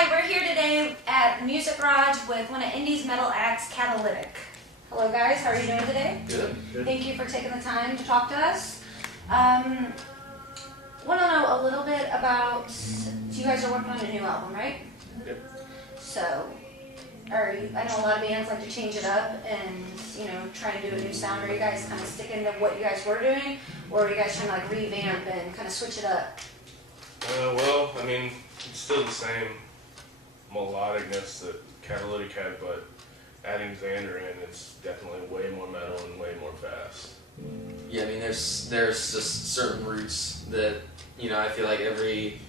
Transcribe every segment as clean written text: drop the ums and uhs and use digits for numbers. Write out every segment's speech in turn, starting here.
Hi, we're here today at Music Garage with one of Indy's metal acts, Catalytic. Hello guys, how are you doing today? Good. Thank you for taking the time to talk to us. Want to know a little bit about, so you guys are working on a new album, right? Yep. So, I know a lot of bands like to change it up and, try to do a new sound. Are you guys kind of sticking to what you guys were doing? Or are you guys trying to like revamp and kind of switch it up? It's still the same melodicness that Catalytic had, but adding Xander in, it's definitely way more metal and way more fast. Yeah, there's just certain roots that, I feel like every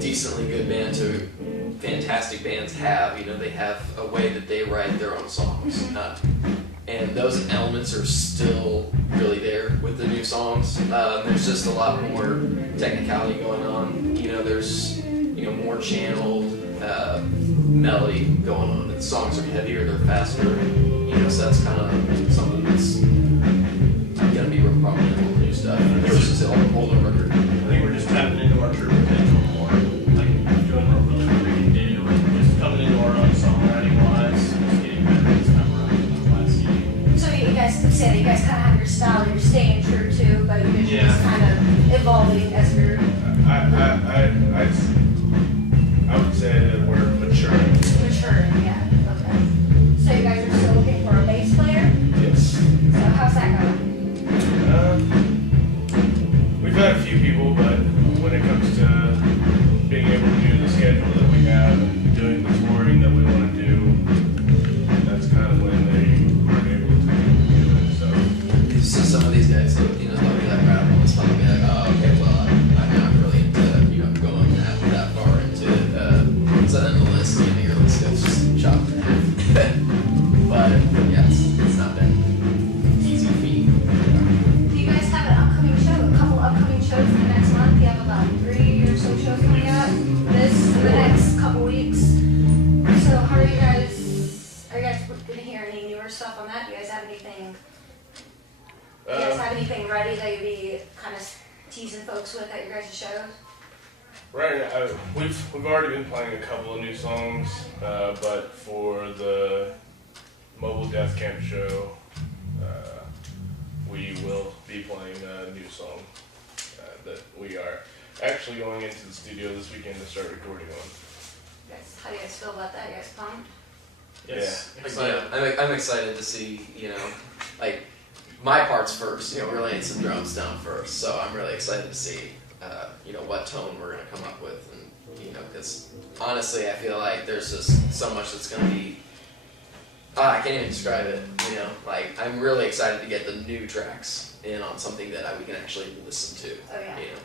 decently good band to fantastic bands have, they have a way that they write their own songs. And those elements are still really there with the new songs. There's just a lot more technicality going on. There's more channeled melody going on. The songs are heavier, they're faster. So that's kind of something that's gonna be real prominent with the new stuff versus the older record. I think we're just tapping into our true potential more, like doing what we can do, and just coming into our own songwriting wise, just getting better this time around than last year. So you guys said you guys kind of have your style that you're staying true to, but you're just kind of evolving as you're... I would say that we're maturing. Maturing, yeah. Okay. So you guys are still looking for a bass player? Yes. So how's that going? We've had a few people, but when it comes to being able to do the schedule that we have and doing the touring that we want to do, that's kind of when they weren't able to do it. So some of these guys, they'll be like radical and stuff, and be like, oh, okay, well, I'm not really into, going that far into setting the list, your list gets just chopped in half. But yeah, it's not been easy feat. Do you guys have an upcoming show, a couple upcoming shows in the next month? You have about 3 or so shows coming up in the next couple weeks. So how are you guys going to hear any newer stuff on that? Do you guys have anything? Do you guys have anything ready that you'd be kind of teasing folks with at your guys' shows? Right, we've already been playing a couple of new songs, but for the Mobile Death Camp show, we will be playing a new song that we are actually going into the studio this weekend to start recording on. Yes. How do you guys feel about that? You guys pumped? Yes. Yeah. Excited. I'm excited to see, like my parts first, we're laying some drums down first, so I'm really excited to see, what tone we're going to come up with, and, because honestly, I feel like there's just so much that's going to be, I can't even describe it, like, I'm really excited to get the new tracks in on something that we can actually listen to. Oh, yeah.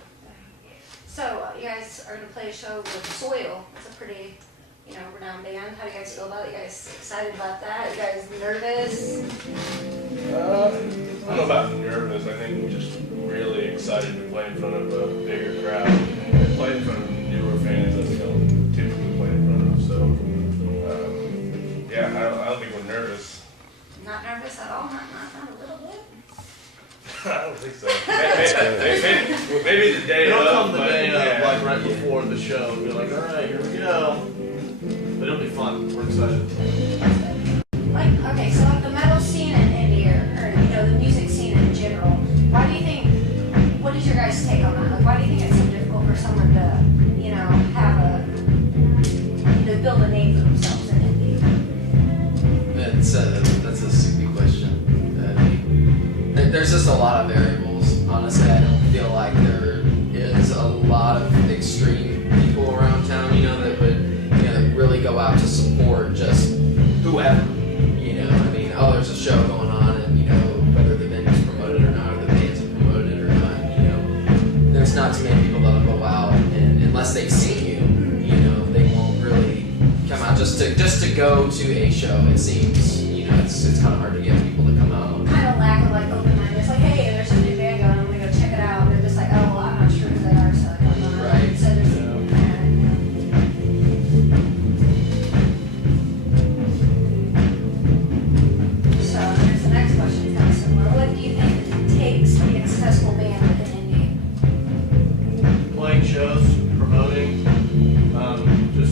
So, you guys are going to play a show with Soil. It's a pretty, renowned band. How do you guys feel about it? You guys excited about that? You guys nervous? I don't know about nervous. I think we're just really excited to play in front of a bigger crowd and play in front of newer fans that we don't typically play in front of. So, I don't think we're nervous. Not nervous at all? Not a little bit? I don't think so. Maybe the day It'll of. come the day of, yeah. like right before the show, and be like, all right, here we go. But it'll be fun. We're excited. So the metal scene in Indy, or the music scene in general, what is your guys' take on that? Like, why do you think it's so difficult for someone to, have build a name for themselves in Indy? That's a stupid question. There's just a lot of variables. Honestly, I don't feel like there is a lot of extreme people around town, that would, that really go out to support just whoever. There's a show going on, and whether the venue's promoted or not, or the bands are promoted or not, there's not too many people that'll go out, and unless they've seen you, they won't really come out just to go to a show. It seems, it's kind of hard to get people to come out. Kind of lack of open mind. It's like, hey, there's a new band going, I'm gonna go check it out. They're just like, oh, well, I'm not sure who they are, so I'm not. Right. So there's So here's the next question. It's kind of similar. What do you think it takes to be a successful band within Indy? Playing shows, promoting, just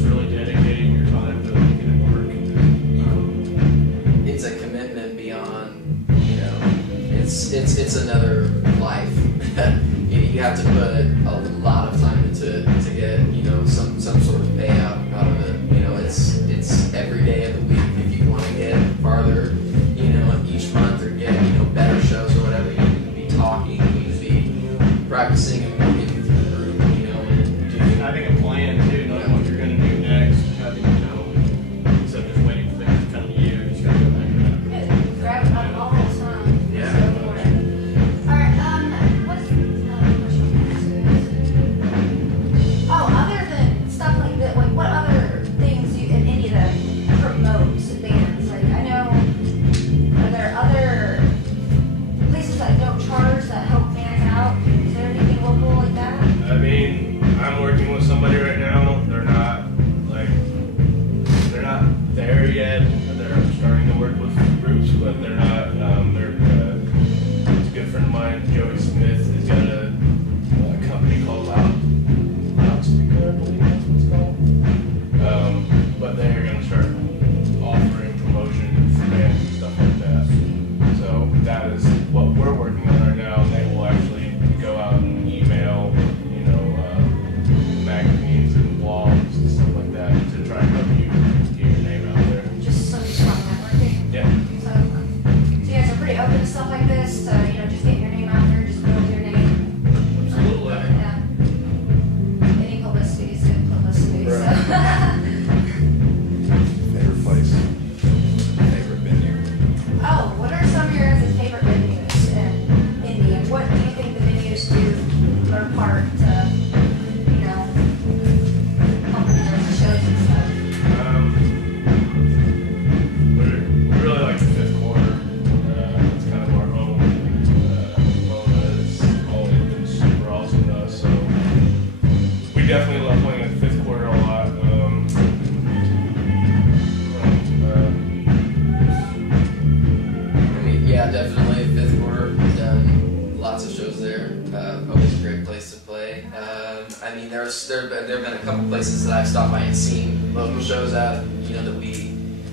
there have been a couple places that I've stopped by and seen local shows at, you know,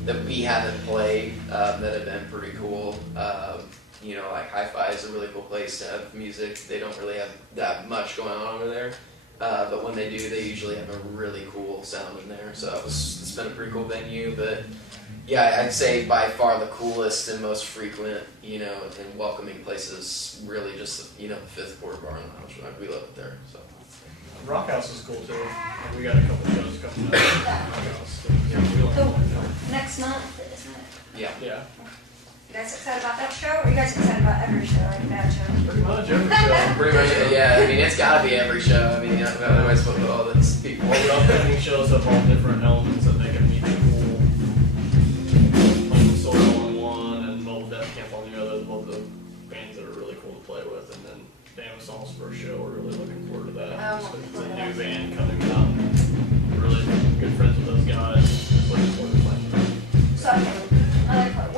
that we haven't played, that have been pretty cool. You know, like Hi-Fi is a really cool place to have music. They don't really have that much going on over there, but when they do, they usually have a really cool sound in there. So it's been a pretty cool venue. But yeah, I'd say by far the coolest and most frequent, you know, and welcoming places, really just, you know, the Fifth Quarter Bar and Lounge. We love it there. So Rock House is cool too. We got a couple shows coming up. Rock House. Yeah, we like Cool. Rock House. Next month, isn't it? yeah. Yeah, You guys excited about that show? Or are you guys excited about every show, like that show? pretty much every show. Pretty much, yeah. I mean, it's got to be every show. I mean, otherwise, what all these people. All the upcoming shows have all different elements that make them each cool. Playing Soil on one and Mobile Death Camp on the other. Both the bands that are really cool to play with. And then Damasol's first show, we're really looking forward to that. Oh, It's a new band coming out. We're really good friends with those guys. Looking forward to playing with them. So, another part.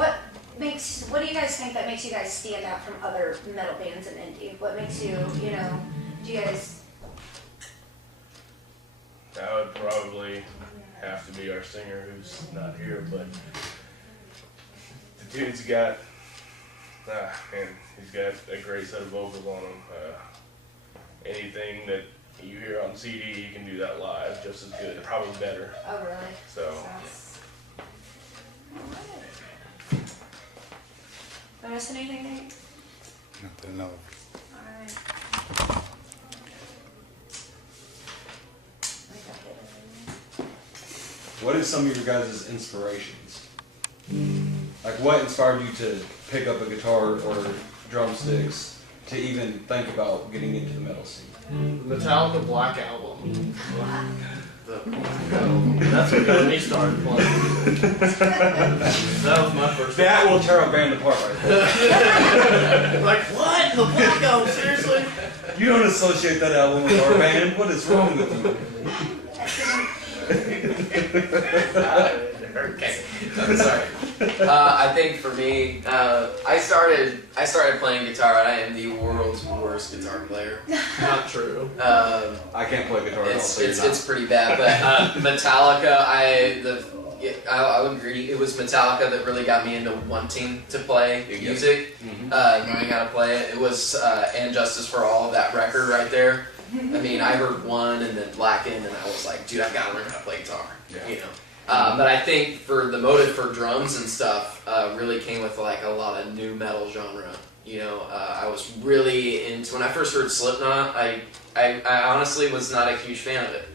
What do you guys think that makes you guys stand out from other metal bands in Indy? What makes you, you know, do you guys? That would probably have to be our singer who's not here, but the dude's got, man, he's got a great set of vocals on him. Anything that you hear on CD, he can do that live just as good, probably better. Oh, really? So, Notice anything, Nate? No. Alright. What is some of your guys' inspirations? Like, what inspired you to pick up a guitar or drumsticks to even think about getting into the metal scene? Metallica Black Album. The That's what got me started playing. That was my first. That will tear a band apart right there. Like, what? The Black Album? Seriously? You don't associate that album with our band. What is wrong with you? Okay, I'm sorry. I think for me, I started playing guitar, and I am the world's worst guitar player. Not true. I can't play guitar at all, so you're not. It's pretty bad. But Metallica, I would agree. It was Metallica that really got me into wanting to play music, learning how to play it. It was And Justice for All, that record right there. I mean, I heard one and then Blackened, and I was like, dude, I've got to learn how to play guitar. Yeah. You know. But I think for the motive for drums and stuff really came with like a lot of new metal genre. You know, I was really into, when I first heard Slipknot, I honestly was not a huge fan of it.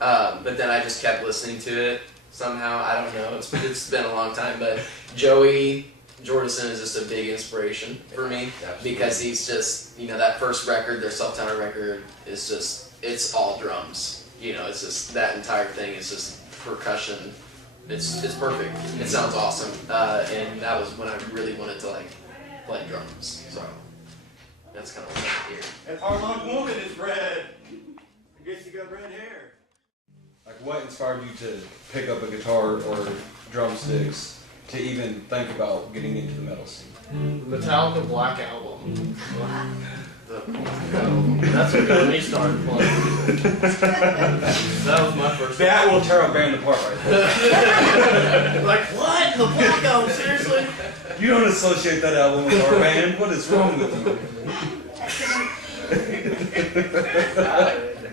But then I just kept listening to it somehow. I don't know. It's been a long time, but Joey Jordison is just a big inspiration for me. Absolutely. Because he's just, you know, that first record, their self-titled record, is just, it's all drums. You know, it's just, that entire thing is just percussion. It's perfect. It sounds awesome. And that was when I really wanted to like play drums. So that's kind of what I'm here. And Harlem woman is red. I guess you got red hair. Like, what inspired you to pick up a guitar or drumsticks to even think about getting into the metal scene? Metallica Black Album. The That's what got me started playing. That was my first. That will tear a band apart right there. Like, what? The Black Album? Seriously? You don't associate that album with our band. What is wrong with you?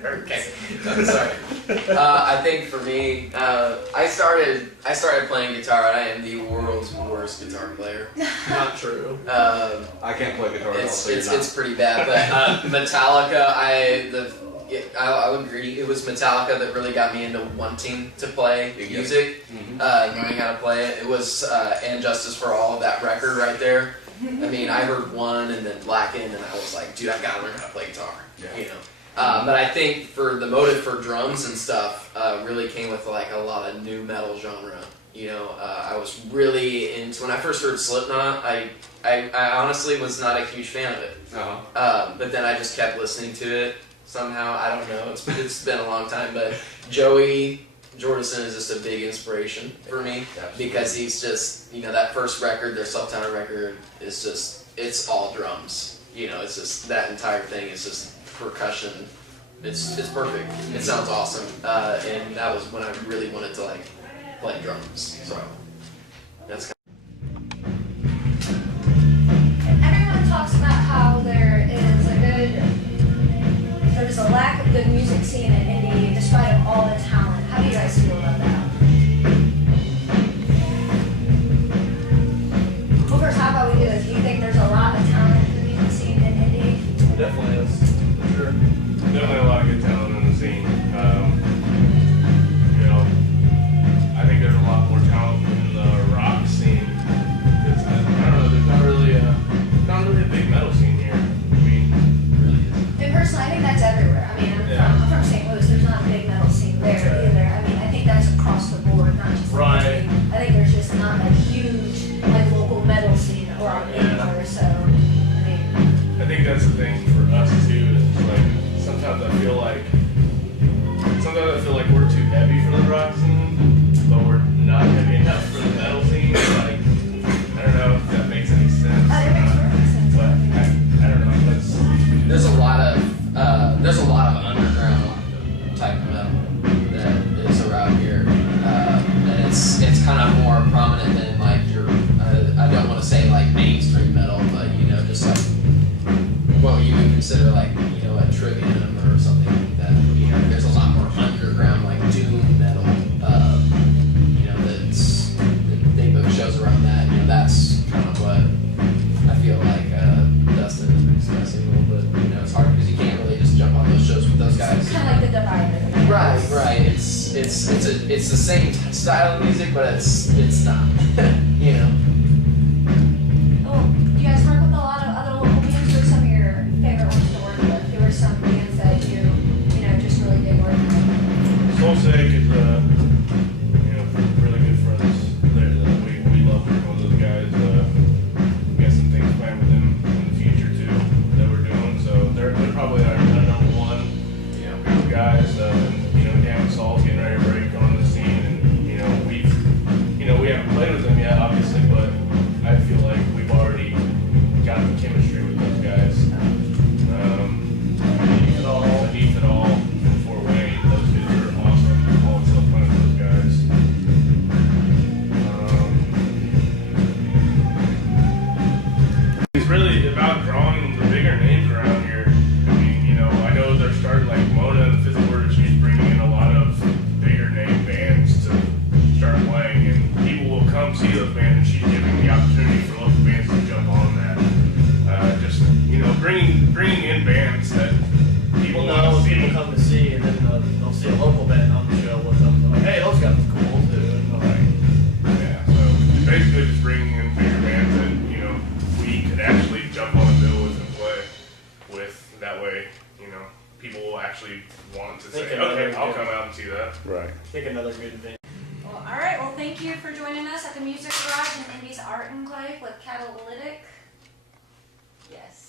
Okay, I'm sorry. I think for me, I started playing guitar, and I am the world's worst guitar player. Not true. I can't play guitar at all, so you're not. It's pretty bad. But Metallica, I would agree. It was Metallica that really got me into wanting to play music, learning how to play it. It was And Justice for All, that record right there. I mean, I heard one and then Blackened, and I was like, dude, I've got to learn how to play guitar. You know. But I think for the motive for drums and stuff really came with like a lot of new metal genre. You know, I was really into, when I first heard Slipknot, I honestly was not a huge fan of it. But then I just kept listening to it somehow. I don't know. It's been a long time, but Joey Jordison is just a big inspiration for me. Because he's just, you know, that first record, their self-titled record, is just, it's all drums. You know, it's just, that entire thing is just percussion. it's perfect. It sounds awesome, and that was when I really wanted to like play drums. So that's Everyone talks about how there's a lack of good music scene in Indy despite of all the talent. How do you guys feel about that? Well, first, how about we do this? Do you think there's a lot of talent in the music scene in Indy? Definitely is, for sure. Definitely a lot of good talent in the scene. You know, I think there's a lot more talent in the rock scene. It's, I don't know, there's not really a big metal scene here. I mean, really is. And personally, I think that's everywhere. I mean, I'm from St. Louis. There's not a big metal scene there either. I mean, I think that's across the board, not just Right. I think there's just not a huge local metal scene around anywhere. So, I mean, I think that's the thing for us too. Is like sometimes I feel like we're too heavy for the rock scene, but we're not heavy enough for the metal scene. Like I don't know if that makes any sense. it makes perfect sense. But I don't know. There's a lot of underground type of metal that is around here, and it's kind of more prominent than like your I don't want to say like mainstream metal, but you know, just like what you would consider like, you know, a Trivium or something like that. You know, there's a lot more underground like doom metal. You know, they book shows around that. You know, that's kind of what I feel like Dustin is expressing a little bit. You know, it's hard because you can't really just jump on those shows with those guys. It's kind of like the Divider. Right. It's the same style of music, but it's not. You know. Oh, you guys work with a lot of other local bands. Who are some of your favorite ones to work with? Who are some bands that you just really dig working with? Soulsake is really good friends. We love working with those guys. We got some things planned with them in the future too that we're doing. So they're probably our number one group of guys. Down Saul's getting ready to break on the scene, and we haven't played with them yet, obviously, but I feel like we've already got the chemistry with those guys. Beneath it all from Fort Wayne, those dudes are awesome. Always love playing with those guys. It's really about drawing the bigger names around here. I mean, I know they're starting like Mona and the Fifth Word. She's bringing in a lot of bigger name bands to start playing, and people will come see those bands, and she's giving the opportunity for local bands to jump on that. Bringing in bands that people Well, want to people see. come to see, and then they'll see a local band on the show with them. They're like, hey, those guys are cool too. And they're like, Yeah, so basically just bringing in bigger bands that we could actually jump on a bill with and play with. That way, people will actually want to say, okay, I'll come out and see that. Right. pick another good band. Well, all right. Well, thank you for joining us at the Music Garage in Indy's Art Enclave with Catalytic. Yes.